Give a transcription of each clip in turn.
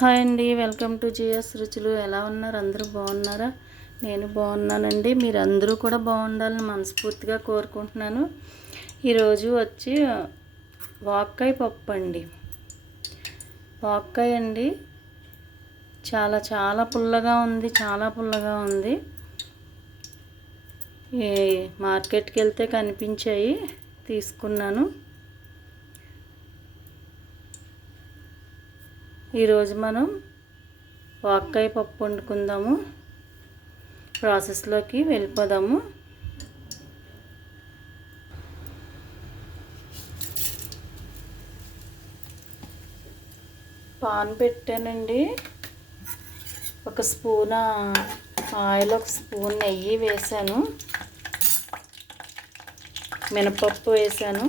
Hi అండి, welcome to GS రుచులు. ఎలా ఉన్నారు? అందరూ బాగున్నారా? నేను బాగున్నానండి. మీరు అందరూ కూడా బాగుండాలని మనస్ఫూర్తిగా కోరుకుంటున్నాను. ఈరోజు వచ్చి వాక్కాయ పప్పు అండి. వాక్కాయ అండి చాలా చాలా పుల్లగా ఉంది, చాలా పుల్లగా ఉంది. మార్కెట్కి వెళ్తే కనిపించాయి, తీసుకున్నాను. ఈరోజు మనం వాక్కాయ పప్పు వండుకుందాము. ప్రాసెస్లోకి వెళ్ళిపోదాము. పాన్ పెట్టానండి. ఒక స్పూన్ ఆయిల్, ఒక స్పూన్ నెయ్యి వేసాను. మినపప్పు వేసాను.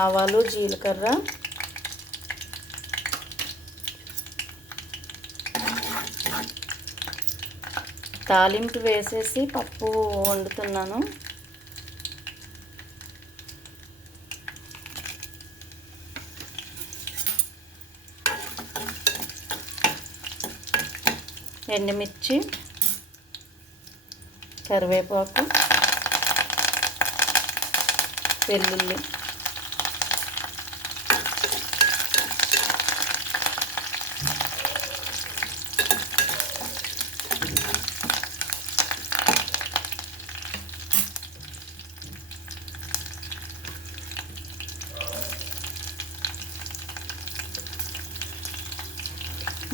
ఆవాలు, జీలకర్ర, తాలింపు వేసేసి పప్పు వండుతున్నాను. ఎండుమిర్చి, కరివేపాకు, వెల్లుల్లి,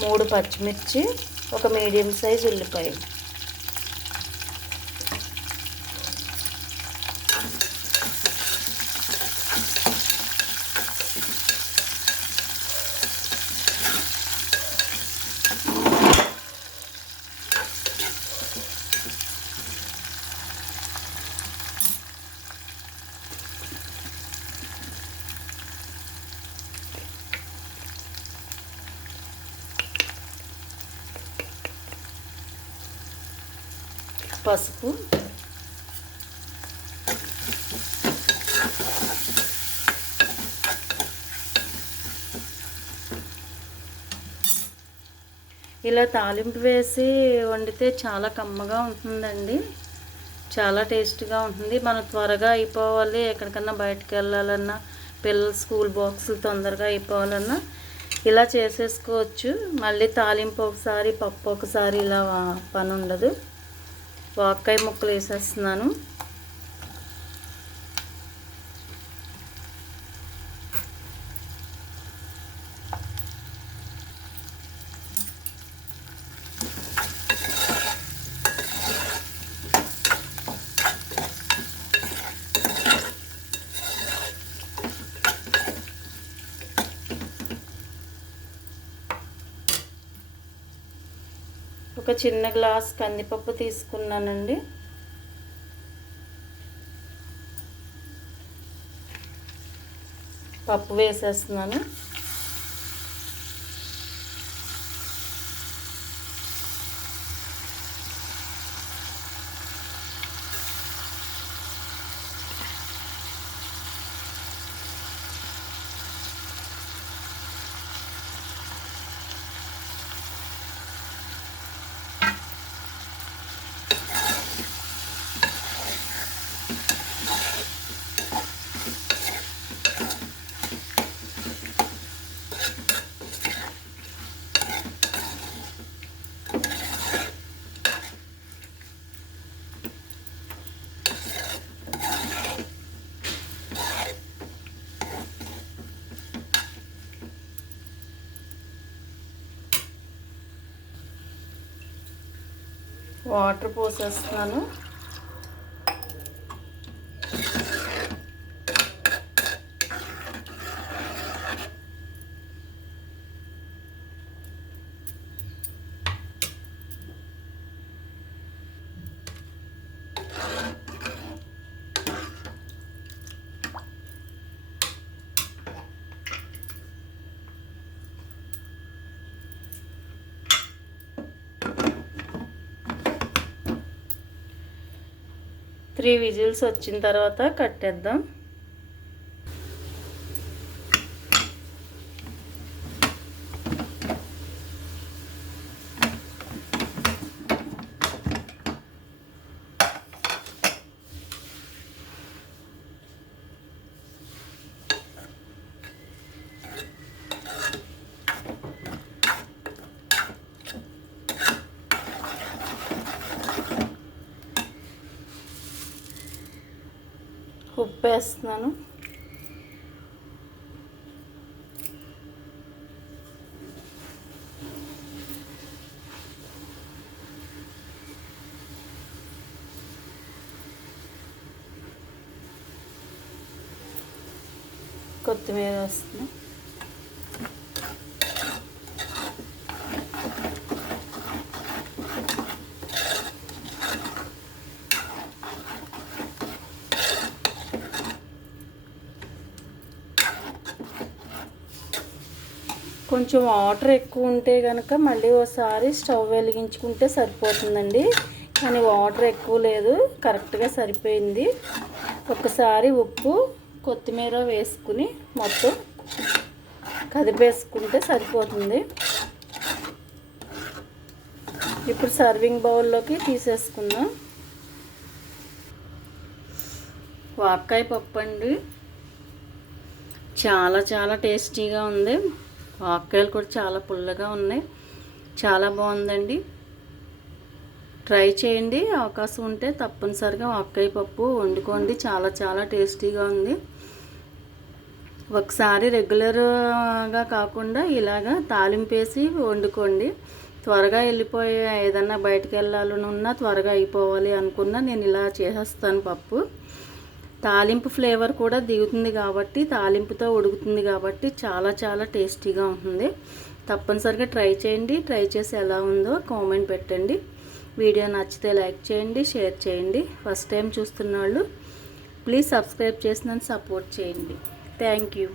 మూడు పచ్చిమిర్చి, ఒక మీడియం సైజ్ ఉల్లిపాయ. పసుపు, ఇలా తాలింపు వేసి వండితే చాలా కమ్మగా ఉంటుందండి. చాలా టేస్ట్గా ఉంటుంది. మనం త్వరగా అయిపోవాలి, ఎక్కడికన్నా బయటకు వెళ్ళాలన్నా, పిల్లల స్కూల్ బాక్సులు తొందరగా అయిపోవాలన్నా ఇలా చేసేసుకోవచ్చు. మళ్ళీ తాలింపు ఒకసారి, పప్పు ఒకసారి, ఇలా పని ఉండదు. వాక్కాయ ముక్కలు వేసేస్తున్నాను. ఒక చిన్న గ్లాస్ కందిపప్పు తీసుకున్నానండి. పప్పు వేసేస్తున్నాను. వాటర్ పోసేస్తున్నాను. త్రీ విజిల్స్ వచ్చిన తర్వాత కట్టేద్దాం. ఉప్పు వేస్తున్నాను. కొత్తిమీర వేస్తున్నాను. కొంచెం వాటర్ ఎక్కువ ఉంటే కనుక మళ్ళీ ఒకసారి స్టవ్ వెలిగించుకుంటే సరిపోతుందండి. కానీ వాటర్ ఎక్కువ లేదు, కరెక్ట్గా సరిపోయింది. ఒకసారి ఉప్పు కొత్తిమీర వేసుకుని మొత్తం కదిపేసుకుంటే సరిపోతుంది. ఇప్పుడు సర్వింగ్ బౌల్లోకి తీసేసుకుందాం. వాక్కాయ పప్పు అండి, చాలా చాలా టేస్టీగా ఉంది. వాక్కాయలు కూడా చాలా పుల్లగా ఉన్నాయి, చాలా బాగుందండి. ట్రై చేయండి, అవకాశం ఉంటే తప్పనిసరిగా వాక్కాయ పప్పు వండుకోండి. చాలా చాలా టేస్టీగా ఉంది. ఒకసారి రెగ్యులర్గా కాకుండా ఇలాగా తాలింపేసి వండుకోండి. త్వరగా వెళ్ళిపోయి ఏదన్నా బయటకు వెళ్ళాలనున్నా, త్వరగా అయిపోవాలి అనుకున్నా నేను ఇలా చేసేస్తాను పప్పు. తాలింపు ఫ్లేవర్ కూడా దిగుతుంది కాబట్టి, తాలింపుతో ఉడుకుతుంది కాబట్టి చాలా చాలా టేస్టీగా ఉంటుంది. తప్పనిసరిగా ట్రై చేయండి. ట్రై చేసి ఎలా ఉందో కామెంట్ పెట్టండి. వీడియో నచ్చితే లైక్ చేయండి, షేర్ చేయండి. ఫస్ట్ టైం చూస్తున్న వాళ్ళు ప్లీజ్ సబ్స్క్రైబ్ చేసి నన్ను సపోర్ట్ చేయండి. Thank you.